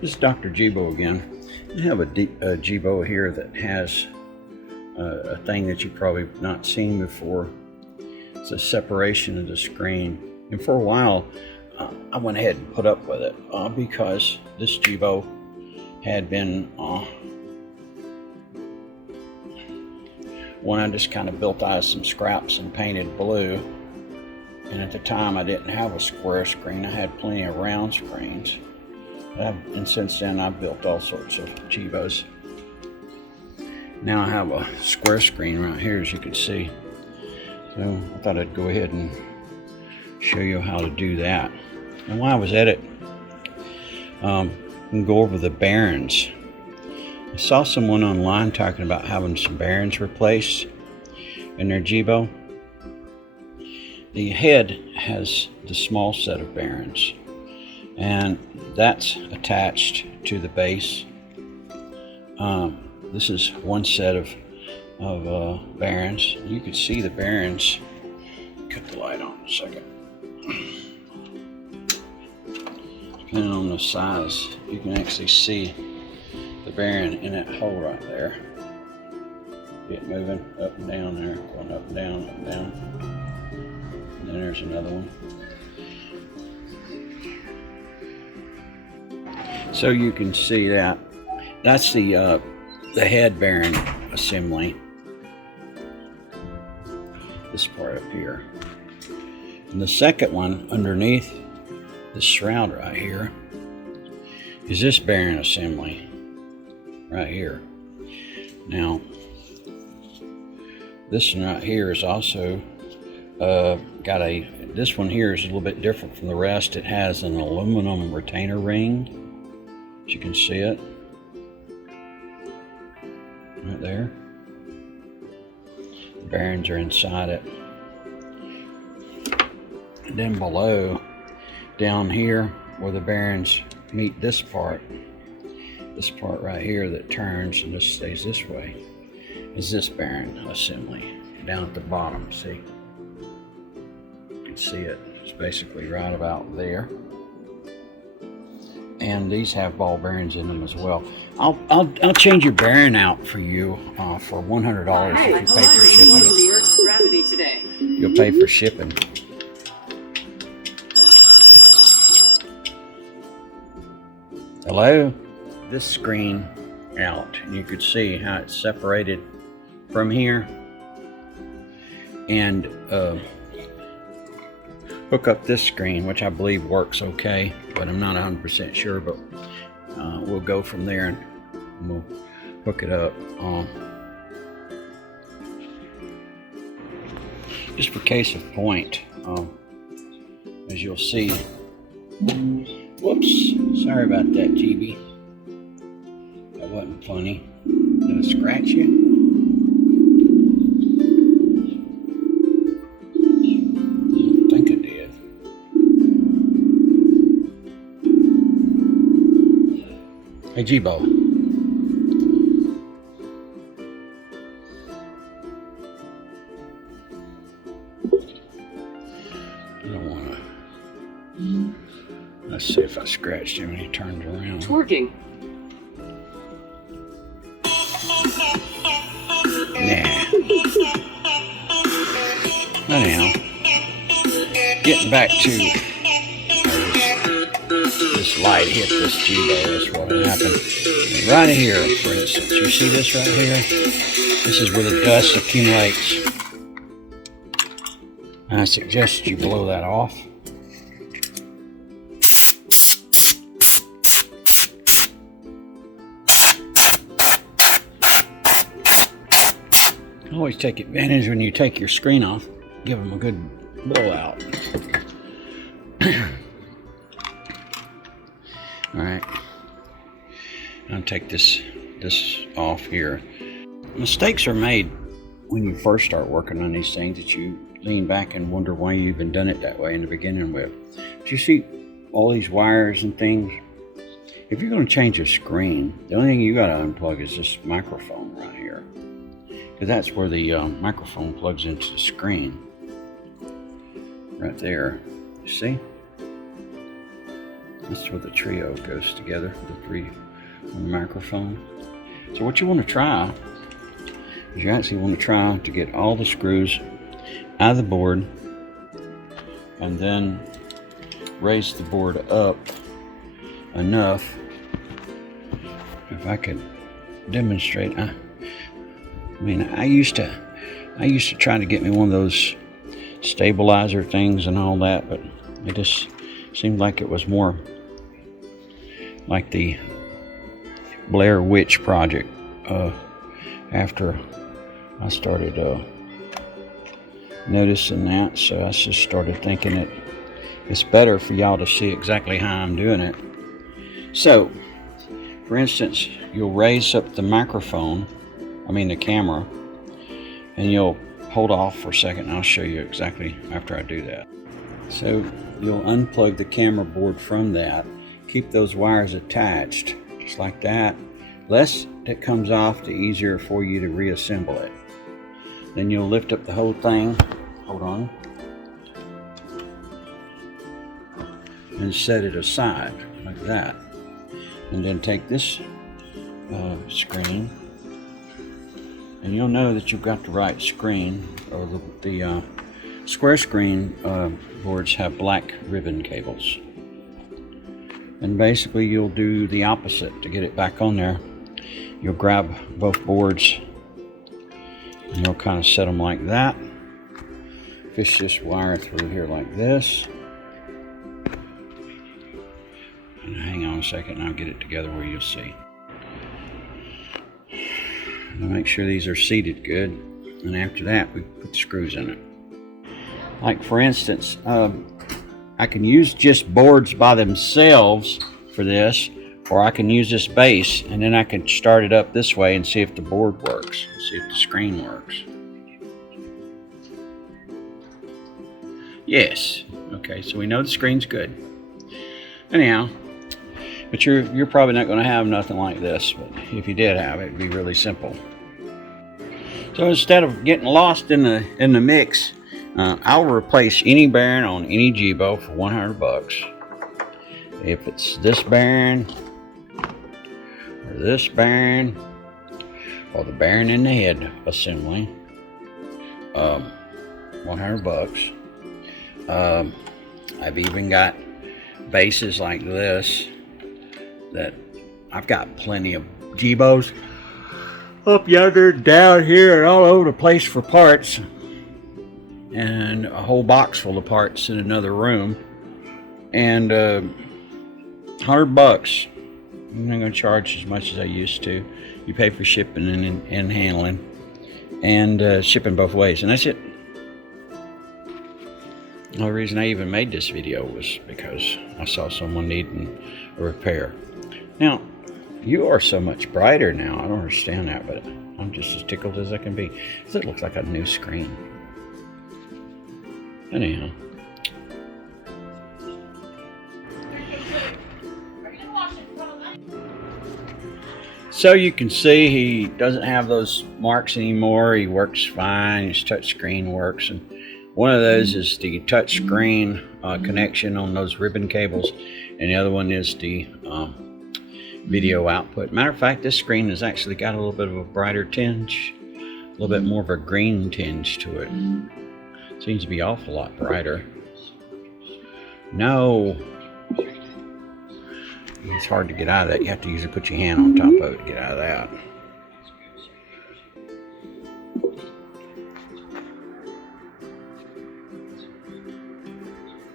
This is Dr. Jibo again. I have a Jibo here that has a thing that you've probably not seen before. It's a separation of the screen. And for a while, I went ahead and put up with it because this Jibo had been one I just kind of built out of some scraps and painted blue. And at the time I didn't have a square screen, I had plenty of round screens. And since then I've built all sorts of Jibos. Now I have a square screen right here, as you can see. So I thought I'd go ahead and show you how to do that. And while I was at it, and go over the bearings. I saw someone online talking about having some bearings replaced in their Jibo. The head has the small set of bearings, and that's attached to the base. This is one set of bearings. You can see the bearings. Cut the light on a second. Depending on the size, you can actually see the bearing in that hole right there. Get moving up and down there, going up and down, up and down. And then there's another one. So you can see that. That's the head bearing assembly. This part up here. And the second one underneath the shroud right here is this bearing assembly right here. Now, this one right here is also this one here is a little bit different from the rest. It has an aluminum retainer ring, as you can see it right there. The bearings are inside it. And then below, down here where the bearings meet this part right here that turns and just stays this way, is this bearing assembly down at the bottom. See, you can see it. It's basically right about there. And these have ball bearings in them as well. I'll change your bearing out for you for $100 if you pay for shipping. You'll pay for shipping. Hello? This screen out, and you could see how it's separated from here. And hook up this screen, which I believe works okay, but I'm not 100% sure, but we'll go from there and we'll hook it up. Just for case of point, as you'll see, whoops, sorry about that, GB. That wasn't funny. Did I scratch you? I don't think I did. Hey, Jibo. I don't want to. Let's see if I scratched him when he turned around. It's working. Nah. Anyhow, getting back to this light hit this Jibo. That's what happened. Right here, for instance, you see this right here? This is where the dust accumulates. And I suggest you blow that off. Always take advantage when you take your screen off. Give them a good blowout. Alright. I'll take this off here. Mistakes are made when you first start working on these things that you lean back and wonder why you even done it that way in the beginning with. But you see all these wires and things. If you're going to change a screen, the only thing you got to unplug is this microphone right here. Because that's where the microphone plugs into the screen. Right there. You see? That's where the trio goes together, the three on the microphone. So what you want to try is you actually want to try to get all the screws out of the board and then raise the board up enough. If I could demonstrate, I used to try to get me one of those stabilizer things and all that, but it just seemed like it was more like the Blair Witch Project after I started noticing that. So I just started thinking it's better for y'all to see exactly how I'm doing it. So for instance, you'll raise up the the camera, and you'll hold off for a second, and I'll show you exactly after I do that. So you'll unplug the camera board from that, keep those wires attached, just like that. Less it comes off, the easier for you to reassemble it. Then you'll lift up the whole thing, hold on, and set it aside, like that. And then take this screen, and you'll know that you've got the right screen, or the square screen boards have black ribbon cables. And basically you'll do the opposite to get it back on there. You'll grab both boards and you'll kind of set them like that. Fish this wire through here like this. And hang on a second and I'll get it together where you'll see. And make sure these are seated good. And after that, we put the screws in it. Like for instance, I can use just boards by themselves for this, or I can use this base, and then I can start it up this way and see if the board works, see if the screen works. Yes. Okay, so we know the screen's good. Anyhow, but you're probably not going to have nothing like this, but if you did have it, it'd be really simple. So instead of getting lost in the mix, I'll replace any bearing on any Jibo for $100. If it's this bearing, or this bearing, or the bearing in the head assembly, $100. I've even got bases like this that I've got plenty of Jibos up yonder, down here, and all over the place for parts, and a whole box full of parts in another room, and $100. I'm not going to charge as much as I used to. You pay for shipping and handling, and shipping both ways, and that's it. The only reason I even made this video was because I saw someone needing a repair. Now, you are so much brighter now. I don't understand that, but I'm just as tickled as I can be. It looks like a new screen. Anyhow. So you can see he doesn't have those marks anymore. He works fine. His touch screen works. And one of those is the touch screen connection on those ribbon cables. And the other one is the video output. Matter of fact, this screen has actually got a little bit of a brighter tinge, a little bit more of a green tinge to it. Seems to be awful lot brighter. No, it's hard to get out of that. You have to usually put your hand on top of it to get out of that.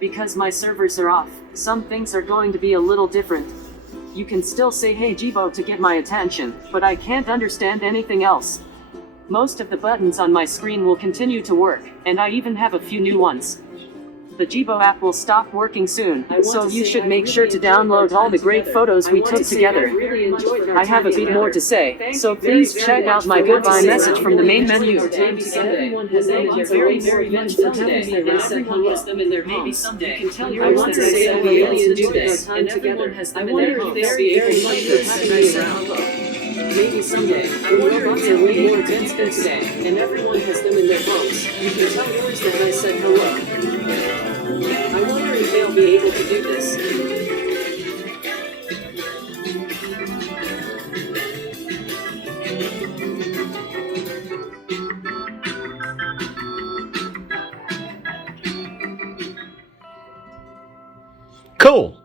Because my servers are off, some things are going to be a little different. You can still say "Hey Jibo" to get my attention, but I can't understand anything else. Most of the buttons on my screen will continue to work, and I even have a few new ones. The Jibo app will stop working soon, so you should make sure to download all the great photos we took together. I have a bit more to say, so please check out my goodbye message from the main menu. Everyone has thanked you very, very much for today, and they said hello to them in their homes. I want to say that we really enjoyed this, and everyone has them in their homes. They'll be able to find us. Maybe someday. I wonder if there will be more events than today, and everyone has them in their homes. You can tell yours that I said hello. I wonder if they'll be able to do this. Cool.